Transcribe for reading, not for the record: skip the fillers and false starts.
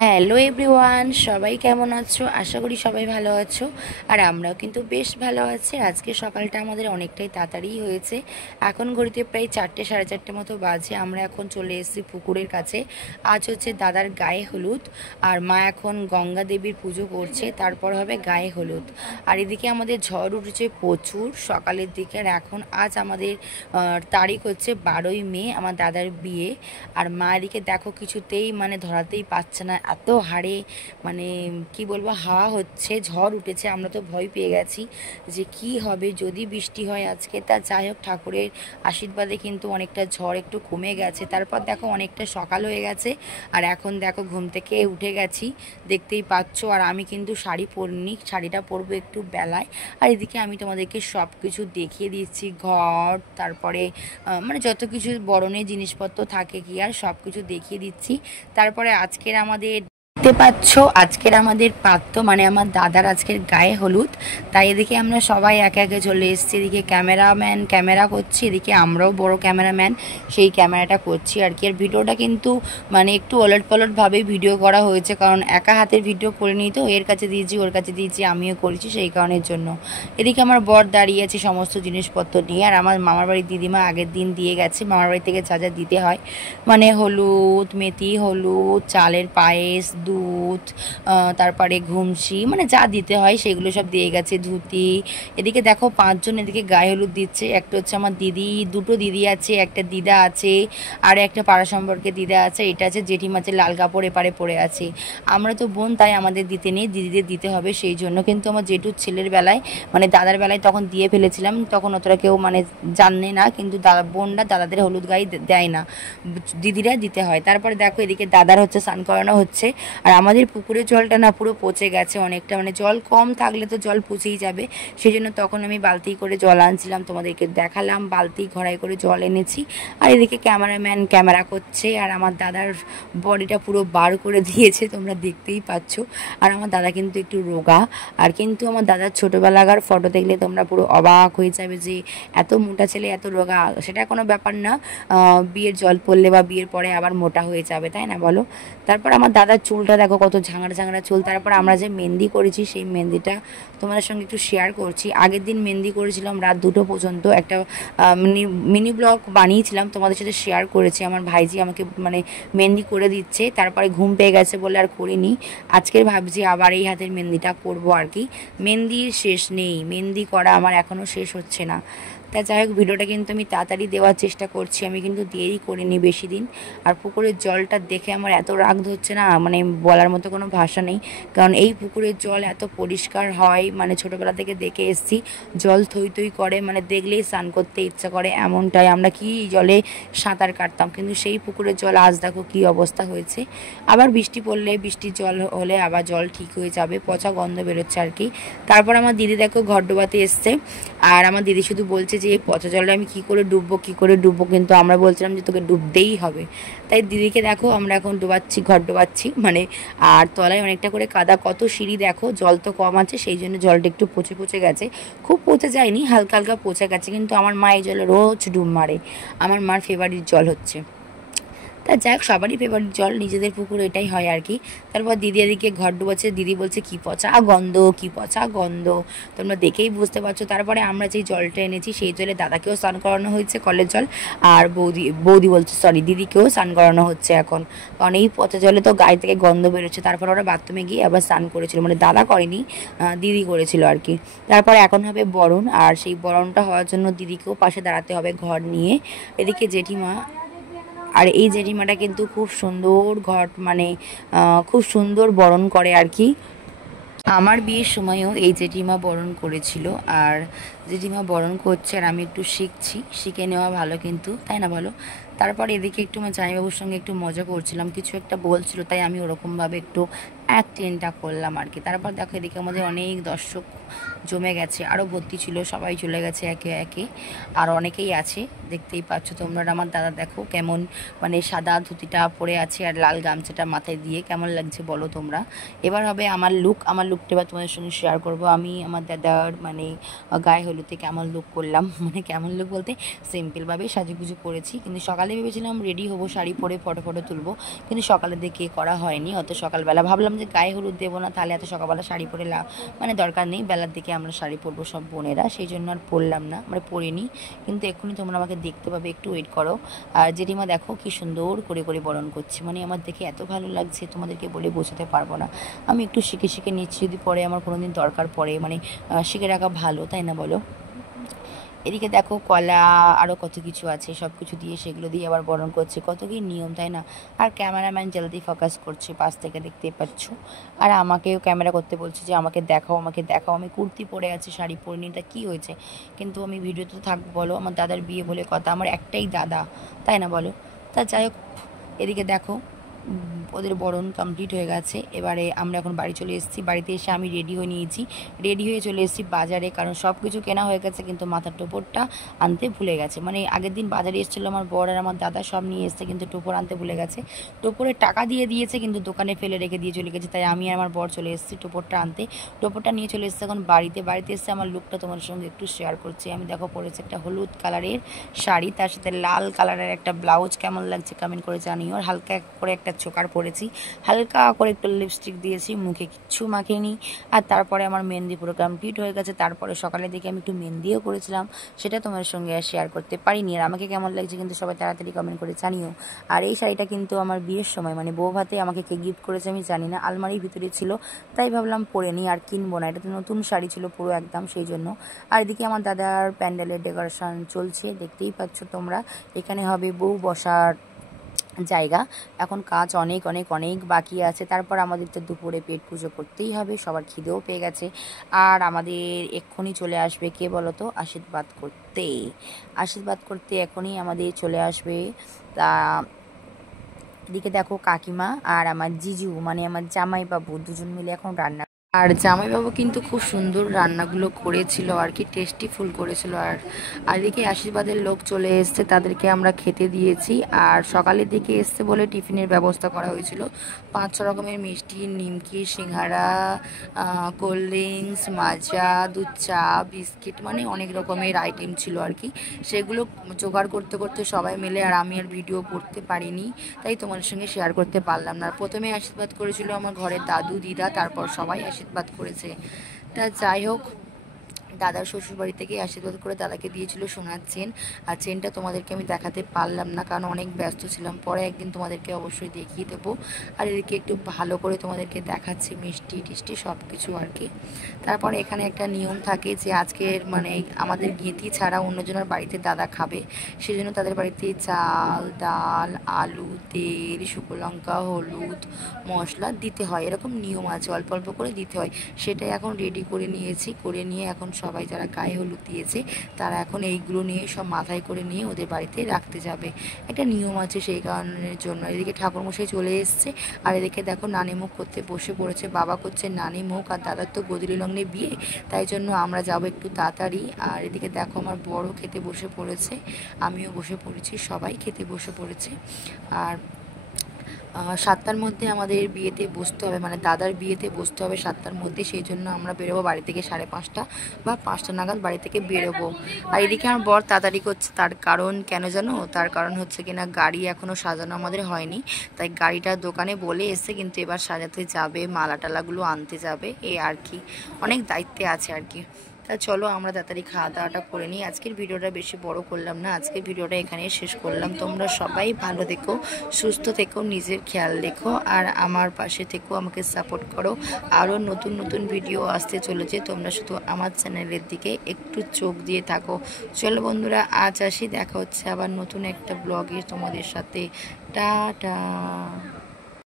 Hello everyone, সবাই কেমন আছো? আশা করি সবাই ভালো আছো। আর আমরাও কিন্তু বেশ ভালো আছি। আজকে সকালটা আমাদের অনেকটাই তাড়াতাড়ি হয়েছে। এখন ঘড়িতে প্রায় 4টে সাড়ে 4টে মতো বাজে। আমরা এখন চলে এসেছি পুকুরের কাছে। আজ হচ্ছে দাদার গায়ে হলুদ, আর মা এখন গঙ্গা দেবীর পুজো করছে, তারপর হবে গায়ে হলুদ। আর এদিকে আমাদের ঝড় উঠেছে প্রচুর সকালের দিকে। আর এখন আজ আমাদের তারিখ হচ্ছে 12ই মে, আমার দাদার বিয়ে। আর মা এদিকে দেখো কিছুতেই ধরাতেই পারছে না, এত হাড়ে কি বলবো, হাওয়া হচ্ছে, ঝড় উঠেছে। আমরা তো ভয় পেয়ে গেছি যে কি হবে যদি বৃষ্টি হয় আজকে। তা যাই হোক, ঠাকুরের আশীর্বাদে কিন্তু অনেকটা ঝড় একটু কমে গেছে। তারপর দেখো অনেকটা সকাল হয়ে গেছে, আর এখন দেখো ঘুম থেকে উঠে গেছি, দেখতেই পাচ্ছ। আর আমি কিন্তু শাড়ি পরিনি, শাড়িটা পরবো একটু বেলায়। আর এদিকে আমি তোমাদেরকে সব কিছু দেখিয়ে দিচ্ছি, ঘর, তারপরে যত কিছু বরণের জিনিসপত্র থাকে কি আর, সব কিছু দেখিয়ে দিচ্ছি। তারপরে দেখতে পাচ্ছ আজকের আমাদের পাত্র আমার দাদার আজকের গায়ে হলুদ। তাই এদিকে আমরা সবাই একে একে চলে এসেছি। এদিকে ক্যামেরাম্যান ক্যামেরা করছি, এদিকে আমরাও বড় ক্যামেরাম্যান সেই ক্যামেরাটা করছি আর কি। আর ভিডিওটা কিন্তু একটু ওলট পালটভাবেই ভিডিও করা হয়েছে, কারণ একা হাতের ভিডিও করে নিই তো, এর কাছে দিয়েছি ওর কাছে দিয়েছি, আমিও করেছি সেই কারণের জন্য। এদিকে আমার বর দাঁড়িয়ে আছে সমস্ত জিনিসপত্র নিয়ে। আর আমার মামার বাড়ির দিদিমা আগের দিন দিয়ে গেছে, মামার বাড়ি থেকে যা যা দিতে হয়, হলুদ, মেথি, হলুদ, চালের পায়েস, দুধ, তারপরে ঘুমসি, যা দিতে হয় সেগুলো সব দিয়ে গেছে, ধুতি। এদিকে দেখো 5জন এদিকে গায়ে হলুদ দিচ্ছে। একটা হচ্ছে আমার দিদি, দুটো দিদি আছে, একটা দিদা আছে, আর একটা পাড়া সম্পর্কে দিদা আছে, এটা আছে জেঠিমাছে লাল কাপড় এপারে পরে আছে। আমরা তো বোন, তাই আমাদের দিতে নেই, দিদিদের দিতে হবে সেই জন্য। কিন্তু আমার জেঠুর ছেলের বেলায় দাদার বেলায় তখন দিয়ে ফেলেছিলাম, তখন অতটা কেউ জানে না, কিন্তু দাদা বোনরা দাদাদের হলুদ গায়ে দেয় না, দিদিরা দিতে হয়। তারপরে দেখো এদিকে দাদার হচ্ছে স্নান করানো হচ্ছে। আর আমাদের পুকুরের জলটা না পুরো পচে গেছে অনেকটা, জল কম থাকলে তো জল পচেই যাবে, সেই জন্য তখন আমি বালতি করে জল আনছিলাম, তোমাদেরকে দেখালাম, বালতি ঘড়াই করে জল এনেছি। আর এদিকে ক্যামেরাম্যান ক্যামেরা করছে, আর আমার দাদার বডিটা পুরো বার করে দিয়েছে, তোমরা দেখতেই পাচ্ছ। আর আমার দাদা কিন্তু একটু রোগা, আর কিন্তু আমার দাদার ছোটোবেলাকার ফটো দেখলে তোমরা পুরো অবাক হয়ে যাবে যে এত মোটা ছেলে এত রোগা। সেটা কোনো ব্যাপার না, বিয়ের জল পড়লে বা বিয়ের পরে আবার মোটা হয়ে যাবে, তাই না বলো? তারপর আমার দাদার চুলটা দেখো কত ঝাঙড়া ঝাঙড়া চুল। তারপর আমরা যে মেহেন্দি করেছি সেই মেহেন্দিটা তোমাদের সঙ্গে একটু শেয়ার করছি। আগের দিন মেহেন্দি করেছিলাম রাত 2টো পর্যন্ত, একটা মিনি ব্লগ বানিয়েছিলাম, তোমাদের সাথে শেয়ার করেছি। আমার ভাইজি আমাকে মেহেন্দি করে দিচ্ছে, তারপরে ঘুম পেয়ে গেছে বলে আর করিনি। আজকের ভাবছি আবার এই হাতের মেহেন্দিটা করবো আর কি। মেহেন্দির শেষ নেই, মেহেন্দি করা আমার এখনও শেষ হচ্ছে না। তা যাই হোক, ভিডিওটা কিন্তু আমি তাড়াতাড়ি দেওয়ার চেষ্টা করছি, আমি কিন্তু দিয়েই করিনি বেশি দিন। আর পুকুরের জলটা দেখে আমার এত রাগ ধরছে না, বলার মতো কোনো ভাষা নেই। কারণ এই পুকুরের জল এত পরিষ্কার হয়, ছোটোবেলা থেকে দেখে এসেছি, জল থই থই করে, দেখলেই স্নান করতে ইচ্ছা করে এমনটাই। আমরা কি জলে সাঁতার কাটতাম, কিন্তু সেই পুকুরের জল আজ দেখো কী অবস্থা হয়েছে। আবার বৃষ্টি পড়লে, বৃষ্টির জল হলে আবার জল ঠিক হয়ে যাবে, পচা গন্ধ বেরোচ্ছে আর কি। তারপর আমার দিদি দেখো ঘর ডোবাতে এসছে, আর আমার দিদি শুধু বলছে যে এই পচা জলটা আমি কী করে ডুববো, কিন্তু আমরা বলছিলাম যে তোকে ডুবতেই হবে। তাই দিদিকে দেখো আমরা এখন ডোবাচ্ছি, ঘর ডোবাচ্ছি আর তলায় অনেকটা করে কাদা, কত সিঁড়ি দেখো, জল তো কম আছে সেই জন্য জলটা একটু পচে পচে গেছে, খুব পচে যায়নি, হালকা হালকা পচে গেছে। কিন্তু আমার মা এই জলে রোজ ডুব মারে, আমার মার ফেভারিট জল হচ্ছে। তা যাই হোক, সবারই ফেভারিট জল, নিজেদের পুকুর এটাই হয় আর কি। তারপর দিদি এদিকে ঘর ডুবাচ্ছে, দিদি বলছে কী পচা গন্ধ, কী পচা গন্ধ, তোমরা দেখেই বুঝতে পারছো। তারপরে আমরা যেই জলটা এনেছি সেই জলে দাদাকেও স্নান করানো হয়েছে, কলের জল। আর বৌদি বলছে, সরি, দিদিকেও স্নান করানো হচ্ছে এখন, কারণ এই পচা জলে তো গায়ে থেকে গন্ধ বেরোচ্ছে। তারপর ওরা বাথরুমে গিয়ে আবার স্নান করেছিল, দাদা করেনি, দিদি করেছিল আর কি। তারপর এখন হবে বরণ, আর সেই বরণটা হওয়ার জন্য দিদিকেও পাশে দাঁড়াতে হবে ঘর নিয়ে। এদিকে জেঠিমা, আর এই জেঠিমাটা কিন্তু খুব সুন্দর ঘট, খুব সুন্দর বরণ করে আর কি। আমার বিয়ের সময়ও এই জেঠিমা বরণ করেছিল, আর জেঠিমা বরণ করছে, আর আমি একটু শিখছি, শিখে নেওয়া ভালো কিন্তু, তাই না বলো? তারপর এদিকে একটু আমার জামাইবাবুর সঙ্গে একটু মজা করছিলাম, কিছু একটা বলছিল, তাই আমি ওরকমভাবে একটু অ্যাক্টিংটা করলাম আর কি। তারপর দেখো এদিকে আমাদের অনেক দর্শক জমে গেছে, আরও ভর্তি ছিল, সবাই চলে গেছে একে একে, আর অনেকেই আছে, দেখতেই পাচ্ছ তোমরা। আমার দাদা দেখো কেমন সাদা ধুতিটা পরে আছে, আর লাল গামছাটা মাথায় দিয়ে, কেমন লাগছে বলো তোমরা? এবার হবে আমার লুকটা এবার তোমাদের সঙ্গে শেয়ার করব। আমি আমার দাদার গায়ে হলুদ হলুদে কেমন লুক করলাম, মানে কেমন লুক বলতে সিম্পলভাবেই সাজুগুজু করেছি। কিন্তু সকালে ভেবেছিলাম রেডি হবো, শাড়ি পরে ফটো ফটো তুলবো, কিন্তু সকালের দিকে করা হয়নি। অত সকালবেলা ভাবলাম যে গায়ে হলুদ দেবো না, তাহলে এত সকালবেলা শাড়ি পরে মানে দরকার নেই, বেলার দিকে আমরা শাড়ি পরবো সব বোনেরা, সেই জন্য আর পরলাম না, মানে পরিনি। কিন্তু এক্ষুনি তোমরা আমাকে দেখতে পাবে, একটু ওয়েট করো। আর জেঠিমা দেখো কি সুন্দর করে করে বরণ করছে, মানে আমার দেখে এত ভালো লাগছে তোমাদেরকে বলে বোঝাতে পারবো না। আমি একটু শিখে শিখে নিচ্ছি, যদি পরে আমার কোনো দিন দরকার পড়ে, মানে শিখে রাখা ভালো, তাই না বলো। এদিকে দেখো কলা আরও কত কিছু আছে, সব কিছু দিয়ে সেগুলো দিয়ে আবার বরণ করছে, কত কি নিয়ম, তাই না। আর ক্যামেরাম্যান জলদি ফোকাস করছে, পাশ থেকে দেখতে পাচ্ছ। আর আমাকেও ক্যামেরা করতে বলছে যে আমাকে দেখাও, আমাকে দেখাও। আমি কুর্তি পরে আছি, শাড়ি পরিনি, তা কী হয়েছে, কিন্তু আমি ভিডিওতে থাকবো বলো, আমার দাদার বিয়ে বলে কথা, আমার একটাই দাদা, তাই না বলো। তা যাই হোক, এদিকে দেখো ওদের বরণ কমপ্লিট হয়ে গেছে। এবারে আমরা এখন বাড়ি চলে এসেছি। বাড়িতে এসে আমি রেডি হয়ে নিয়েছি, রেডি হয়ে চলে এসেছি বাজারে, কারণ সব কিছু কেনা হয়ে গেছে, কিন্তু মাথার টোপরটা আনতে ভুলে গেছে। মানে আগের দিন বাজারে এসেছিলো আমার বর আর আমার দাদা, সব নিয়ে এসছে, কিন্তু টোপর আনতে ভুলে গেছে। টোপরের টাকা দিয়ে দিয়েছে, কিন্তু দোকানে ফেলে রেখে দিয়ে চলে গেছে। তাই আমি আর আমার বর চলে এসেছি টোপরটা আনতে। টোপরটা নিয়ে চলে এসেছে এখন বাড়িতে এসে আমার লুকটা তোমার সঙ্গে একটু শেয়ার করছি। আমি দেখো পরেছি একটা হলুদ কালারের শাড়ি, তার সাথে লাল কালারের একটা ব্লাউজ, কেমন লাগছে কমেন্ট করে জানিও। আর হালকা করে একটা চোকার পরেছি, হালকা করে একটু লিপস্টিক দিয়েছি, মুখে কিচ্ছু মাখিনি। আর তারপরে আমার মেহেন্দি পুরো কমপ্লিট হয়ে গেছে। তারপরে সকালের দিকে আমি একটু মেহেন্দিও করেছিলাম, সেটা তোমার সঙ্গে আর শেয়ার করতে পারিনি। আর আমাকে কেমন লাগছে কিন্তু সবাই তাড়াতাড়ি কমেন্ট করে জানিও। আর এই শাড়িটা কিন্তু আমার বিয়ের সময়, মানে বউ ভাতে আমাকে কে গিফট করেছে আমি জানি না, আলমারির ভিতরে ছিল, তাই ভাবলাম পরে নিই, আর কিনবো না। এটা তো নতুন শাড়ি ছিল পুরো একদম, সেই জন্য। আর এদিকে আমার দাদার প্যান্ডেলের ডেকোরেশন চলছে, দেখতেই পাচ্ছ তোমরা। এখানে হবে বউ বসার জায়গা। এখন কাজ অনেক অনেক অনেক বাকি আছে। তারপর আমাদের তো দুপুরে পেট পুজো করতেই হবে, সবার খিদেও পেয়ে গেছে। আর আমাদের এক্ষুনি চলে আসবে কে বলো তো, আশীর্বাদ করতে এখনই আমাদের চলে আসবে। তা এদিকে দেখো কাকিমা আর আমার জিজু, মানে আমার জামাইবাবু, দুজন মিলে এখন রান্না। আর জামাইবাবু কিন্তু খুব সুন্দর রান্নাগুলো করেছিল আর কি, টেস্টি ফুল করেছিল। আর এদিকে আশীর্বাদের লোক চলে এসছে, তাদেরকে আমরা খেতে দিয়েছি। আর সকালের দিকে এসছে বলে টিফিনের ব্যবস্থা করা হয়েছিল, 5-6 রকমের মিষ্টি, নিমকি, সিঙ্গারা, কোল্ড ড্রিঙ্কস, মাজা, দুধ চা, বিস্কিট, মানে অনেক রকমের আইটেম ছিল আর কি। সেগুলো জোগাড় করতে করতে সবাই মিলে, আর আমি আর ভিডিও করতে পারিনি, তাই তোমার সঙ্গে শেয়ার করতে পারলাম না। প্রথমে আশীর্বাদ করেছিল আমার ঘরের দাদু দিদা, তারপর সবাই আশীর্বাদ করেছে। তা যাই হোক, দাদার শ্বশুরবাড়ি থেকে আশীর্বাদ করে দাদাকে দিয়েছিল সোনার চেন। আর চেনটা তোমাদেরকে আমি দেখাতে পারলাম না, কারণ অনেক ব্যস্ত ছিলাম, পরে একদিন তোমাদেরকে অবশ্যই দেখিয়ে দেবো। আর এদিকে একটু ভালো করে তোমাদেরকে দেখাচ্ছি মিষ্টি টিষ্টি সব কিছু আর কি। তারপরে এখানে একটা নিয়ম থাকে যে আজকের মানে আমাদের গেঁতি ছাড়া অন্যজনের বাড়িতে দাদা খাবে, সেজন্য তাদের বাড়িতে চাল, ডাল, আলু, তেল, শুকনো লঙ্কা, হলুদ, মশলা দিতে হয়, এরকম নিয়ম আছে, অল্প অল্প করে দিতে হয়। সেটাই এখন রেডি করে নিয়েছি, করে নিয়ে এখন সবাই যারা গায়ে হলুদ দিয়েছে তারা এখন এইগুলো নিয়ে সব মাথায় করে নিয়ে ওদের বাড়িতে রাখতে যাবে, একটা নিয়ম আছে সেই কারণের জন্য। এদিকে ঠাকুরমশাই চলে এসছে, আর এদিকে দেখো নানি মুখ করতে বসে পড়েছে, বাবা করছে নানি মুখ, আর দাদার তো গদিলি লগ্নে বিয়ে, তাই জন্য আমরা যাব একটু তাড়াতাড়ি। আর এদিকে দেখো আমার বড় খেতে বসে পড়েছে, আমিও বসে পড়েছি, সবাই খেতে বসে পড়েছে। আর 7টার মধ্যে আমাদের বিয়েতে বসতে হবে, মানে দাদার বিয়েতে বসতে হবে 7টার মধ্যে, সেই জন্য আমরা বেরোবো বাড়ি থেকে 5:30 বা 5টা নাগাদ বাড়ি থেকে বেরোবো। আর এদিকে আমার বর তাড়াতাড়ি করছে, তার কারণ কেন জানো, তার কারণ হচ্ছে কিনা গাড়ি এখনও সাজানো আমাদের হয়নি, তাই গাড়িটা দোকানে বলে এসছে, কিন্তু এবার সাজাতে যাবে, মালা টালাগুলো আনতে যাবে, এই আর কি, অনেক দায়িত্বে আছে আর কি। তা চলো আমরা তাড়াতাড়ি খাওয়া দাওয়াটা করে নিই। আজকের ভিডিওটা বেশি বড় করলাম না, আজকের ভিডিওটা এখানেই শেষ করলাম। তোমরা সবাই ভালো থেকো, সুস্থ থেকো, নিজের খেয়াল রেখো, আর আমার পাশে থেকো, আমাকে সাপোর্ট করো। আরও নতুন নতুন ভিডিও আসতে চলেছে, তোমরা শুধু আমার চ্যানেলের দিকে একটু চোখ দিয়ে থাকো। চলো বন্ধুরা, আজ আসি, দেখা হচ্ছে আবার নতুন একটা ব্লগে তোমাদের সাথে। টাটা।